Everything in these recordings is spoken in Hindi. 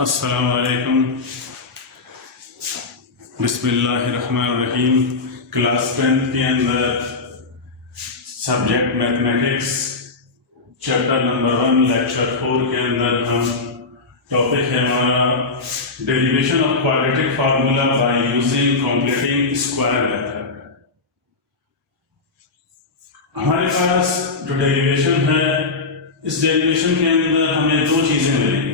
अस्सलामु अलैकुम, बिस्मिल्लाहिर्रहमानिर्रहीम। क्लास 10 के अंदर subject mathematics chapter number 1 lecture 4 के अंदर हम टॉपिक है हमारा derivation of quadratic formula by using completing square method. हमारे पास जो डेरिवेशन है, इस डेरिवेशन के अंदर हमें दो चीजें मिलेंगी।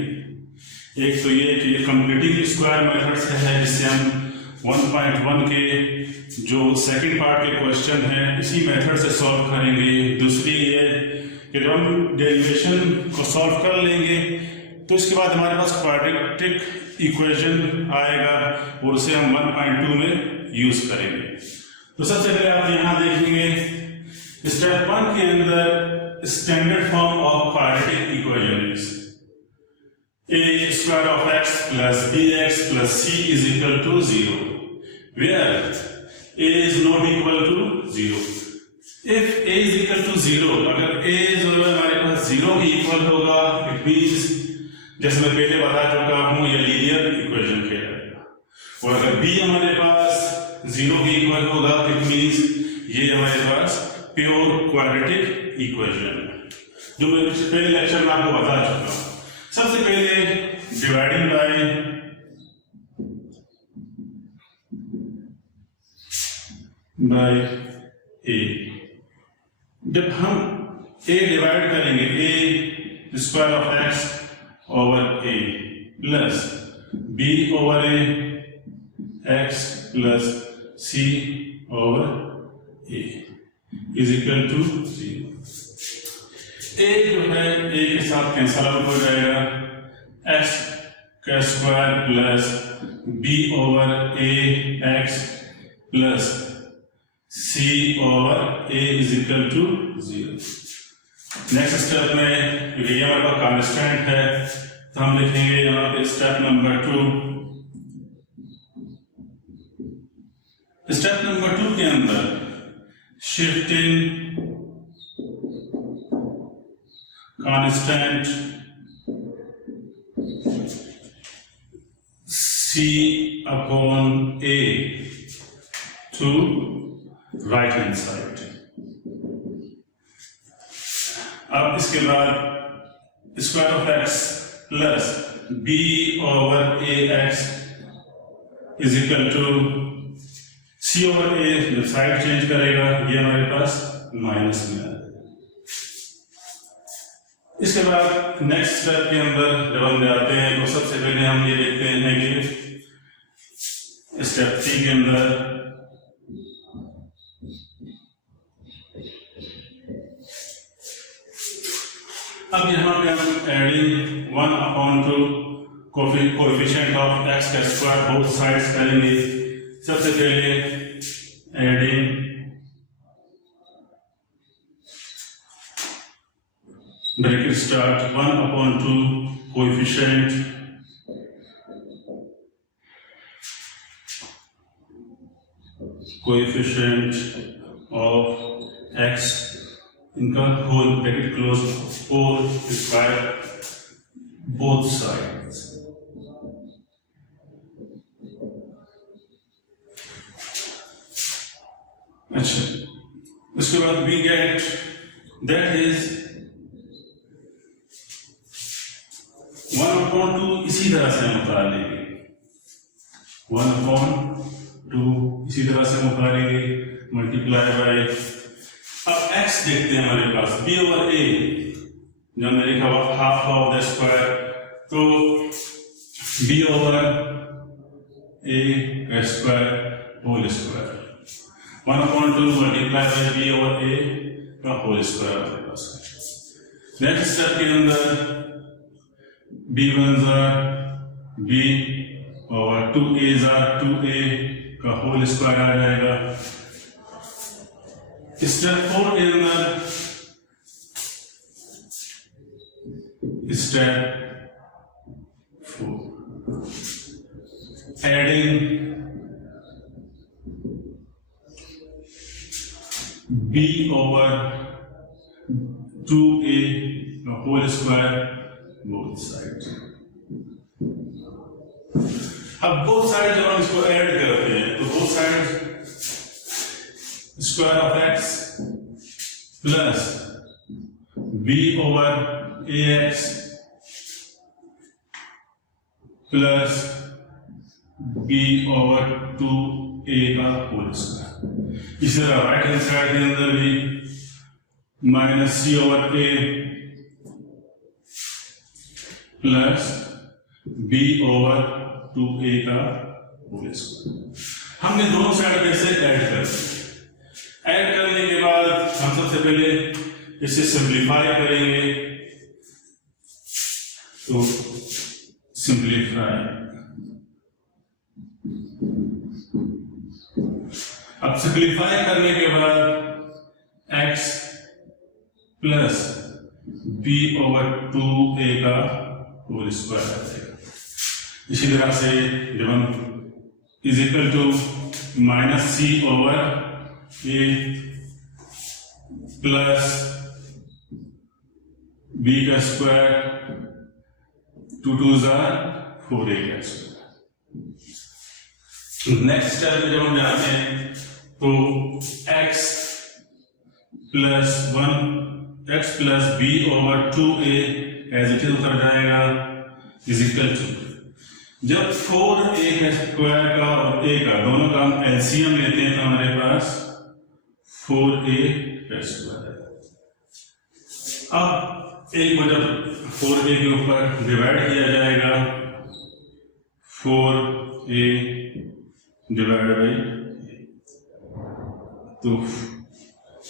एक तो ये कि कंप्लीटिंग स्क्वायर मेथड से है, जिससे हम 1.1 के जो सेकंड पार्ट के क्वेश्चन है इसी मेथड से सॉल्व करेंगे। दूसरी ये कि जब हम डेरिवेशन को सॉल्व कर लेंगे तो इसके बाद हमारे पास क्वाड्रेटिक इक्वेशन आएगा और उसे हम 1.2 में यूज करेंगे। तो सबसे पहले आप यहाँ देखेंगे स्टेप 1 के अंदर standard form of quadratic equation is a square of x plus bx plus c is equal to 0, where a is not equal to 0. If a is equal to 0, अगर a जो है हमारे पास 0 के इक्वल होगा, इट मीन्स जैसे मैं पहले बता चुका हूँ ये लीनियर इक्वेशन कहलाएगा। और अगर b हमारे पास 0 के इक्वल होगा, इट मीन्स ये हमारे पास प्योर क्वाड्रेटिक इक्वेशन है, जो मैं पहले लेक्चर में आपको बता चुका हूँ। सबसे पहले डिवाइडिंग बाय ए, जब हम a डिवाइड करेंगे a square of x over a plus b over a x plus c over a is equal to 0। a जो है a के साथ कैंसल आउट हो जाएगा, x का square plus b over a x plus c over a is equal to 0। Next step में ये हमारे पास कांस्टेंट है, तो हम लिखेंगे यहाँ पे स्टेप नंबर 2। स्टेप नंबर 2 के अंदर shifting constant c upon a to right hand side। अब इसके बाद square of x plus b over a x is equal to c over a, जब साइड चेंज करेगा ये हमारे पास माइनस में आएगा। इसके बाद नेक्स्ट स्टेप के अंदर जब हम जाते हैं तो सबसे पहले हम ये देखते हैं कि स्टेप 3 के अंदर अब यहाँ पे हम एडिंग 1/2 कोएफिशिएंट ऑफ x का स्क्वायर बोथ साइड्स करेंगे। सबसे पहले adding bracket start 1/2 coefficient of x, इनका whole bracket close 4 square both sides. अच्छा, उसके बाद वी गेट दैट इज 1/2 इसी तरह से हम उतार लेंगे, 1/2 इसी तरह से हम उतारेंगे मल्टीप्लाई बाय। अब x देखते हैं हमारे पास b ओवर a, जो हमने लिखा हुआ हाफ ऑफ द स्क्वायर, तो b ओवर a का square whole square 1/2 multiply by b over a का होल स्क्वायर हमारे पास है। नेक्स्ट स्टेप के अंदर b1 b और 2a 2a का होल स्क्वायर आ जाएगा। स्टेप 4 के अंदर step 4 adding b over 2a का होल स्क्वायर both sides। अब बोथ साइड जब हम इसको ऐड करते हैं तो both side square of X plus B over A X plus B over 2a का होल स्क्वायर। इसी तरह राइट हैंड साइड के अंदर भी minus C over A plus B over 2a का होल स्क्वायर। हमने दोनों साइड कैसे ऐड कर दिया। ऐड करने के बाद हम सबसे पहले इसे सिंप्लीफाई करेंगे, तो सिंप्लीफाई। अब सिंप्लीफाई करने के बाद x plus B over 2a का होल स्क्वायर आ जाएगा। इसी तरह से जब हम is equal to minus C over A plus B का स्क्वायर 2 2 4a का स्क्वायर। नेक्स्ट स्टेप में जब हम जाते हैं तो x plus B over 2a as it is उतर जाएगा इज इक्वल टू, जब 4a का स्क्वायर का और a का दोनों का हम एलसीएम लेते हैं तो हमारे पास 4a का स्क्वायर है। अब एक को जब 4a के ऊपर डिवाइड किया जाएगा 4a डिवाइड बाई, तो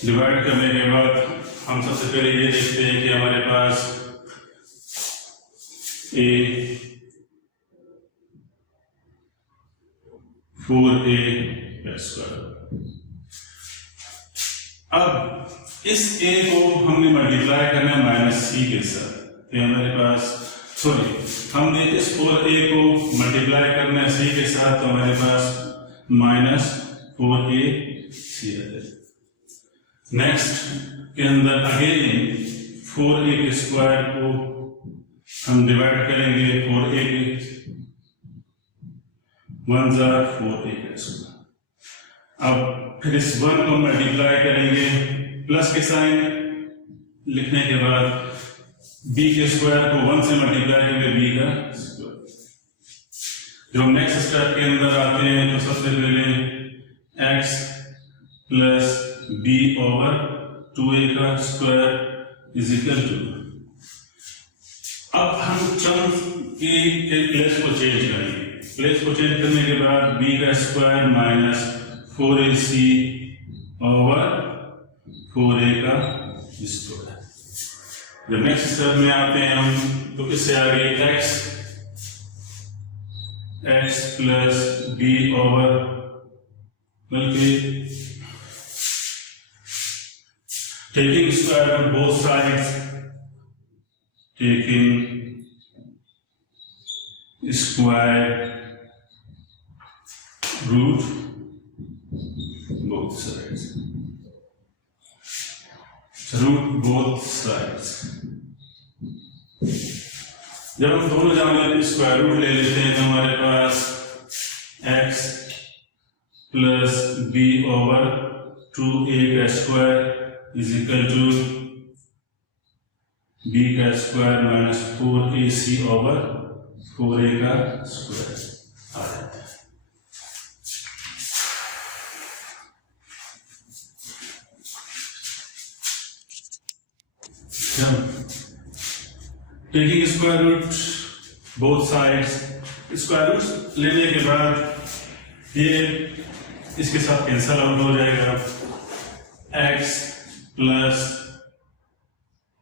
डिवाइड करने के बाद हम सबसे पहले ये देखते हैं कि हमारे पास a 4a का स्क्वायर। अब इस a को हमने मल्टीप्लाई करना है माइनस सी के साथ, तो हमारे पास हमने इस 4a को मल्टीप्लाई करना है c के साथ, तो हमारे पास माइनस 4a सी आ जाएगा। नेक्स्ट के अंदर अगेन 4a के स्क्वायर को हम डिवाइड करेंगे 4a के 1 4a का स्क्वायर। अब फिर इस 1 को मल्टीप्लाई करेंगे प्लस के साइन लिखने के बाद b के स्क्वायर को 1 से मल्टीप्लाई करेंगे b का स्क्वायर। जब नेक्स्ट स्टेप के अंदर आते हैं तो सबसे पहले x plus b over 2a का स्क्वायर इज इक्वल टू, अब हम टर्म के प्लेस को चेंज करेंगे। प्लेस को चेंज करने के बाद b का square minus 4ac over 4a का स्क्वायर। जब नेक्स्ट स्टेप में आते हैं हम तो इससे आगे x प्लस b ओवर, बल्कि taking square root both sides, taking square root both sides, root both sides। जब हम दोनों जानवर स्क्वायर रूट ले लेते हैं तो हमारे पास x plus b over 2a का square is equal to b का square minus 4ac over 4a का स्क्वायर आ जाता है। Taking square root both sides, square root लेने के बाद ये इसके साथ कैंसल आउट हो जाएगा। x plus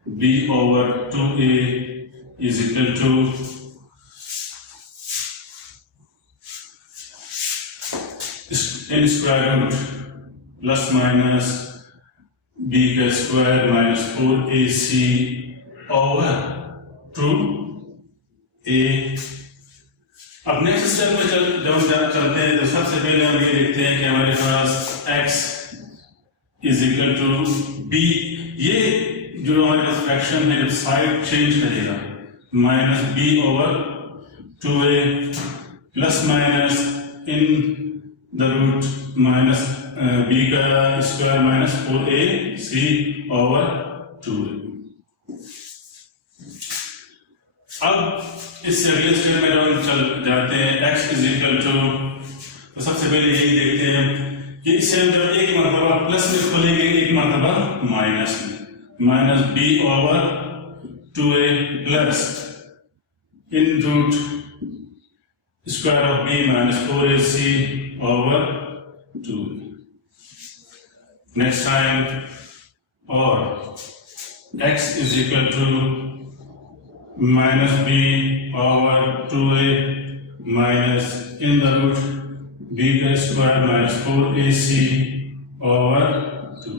b over 2a is equal to n square root plus minus b का square minus 4ac over 2a। अब नेक्स्ट स्टेप में जब हम चलते हैं तो सबसे पहले हम ये देखते हैं कि हमारे पास x is equal to b, ये जो हमारे पास फ्रैक्शन है जब साइड चेंज करेगा minus b over 2a plus minus in the root minus B का square minus 4ac over 2a। अब इससे अगले स्टेप में हम चल जाते हैं x इज इक्वल टू, तो सबसे पहले यही देखते हैं कि इसे हम जब एक मरतबा प्लस में खोलेंगे एक मरतबा माइनस में, minus b over 2a plus in root square of b minus 4ac over 2। Next time, और x is equal to minus b over 2a minus in the root b का स्क्वायर माइनस 4ac ओवर 2।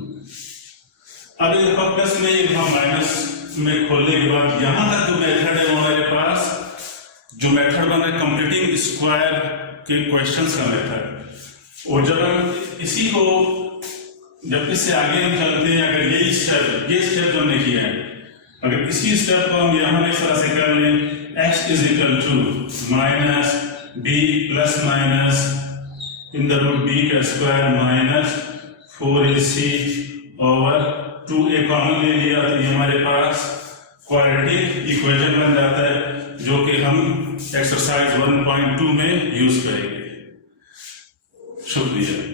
अब ये देखो प्लस में एक माइनस में खोलने के बाद यहां तक जो मेथड है वो हमारे पास जो मेथड बना है कंप्लीटिंग स्क्वायर के क्वेश्चंस का मेथड। और जब हम इसी को जब इससे आगे हम चलते हैं, अगर यही स्टेप ये स्टेप जो हमने किया है, अगर इसी स्टेप को हम यहां इस तरह से कर लें, x is equal to minus b plus minus in the root b का square minus 4ac over 2a common ले लिया तो ये हमारे पास क्वाड्रेटिक इक्वेशन बन जाता है, जो कि हम एक्सरसाइज 1.2 में यूज करेंगे। शुक्रिया।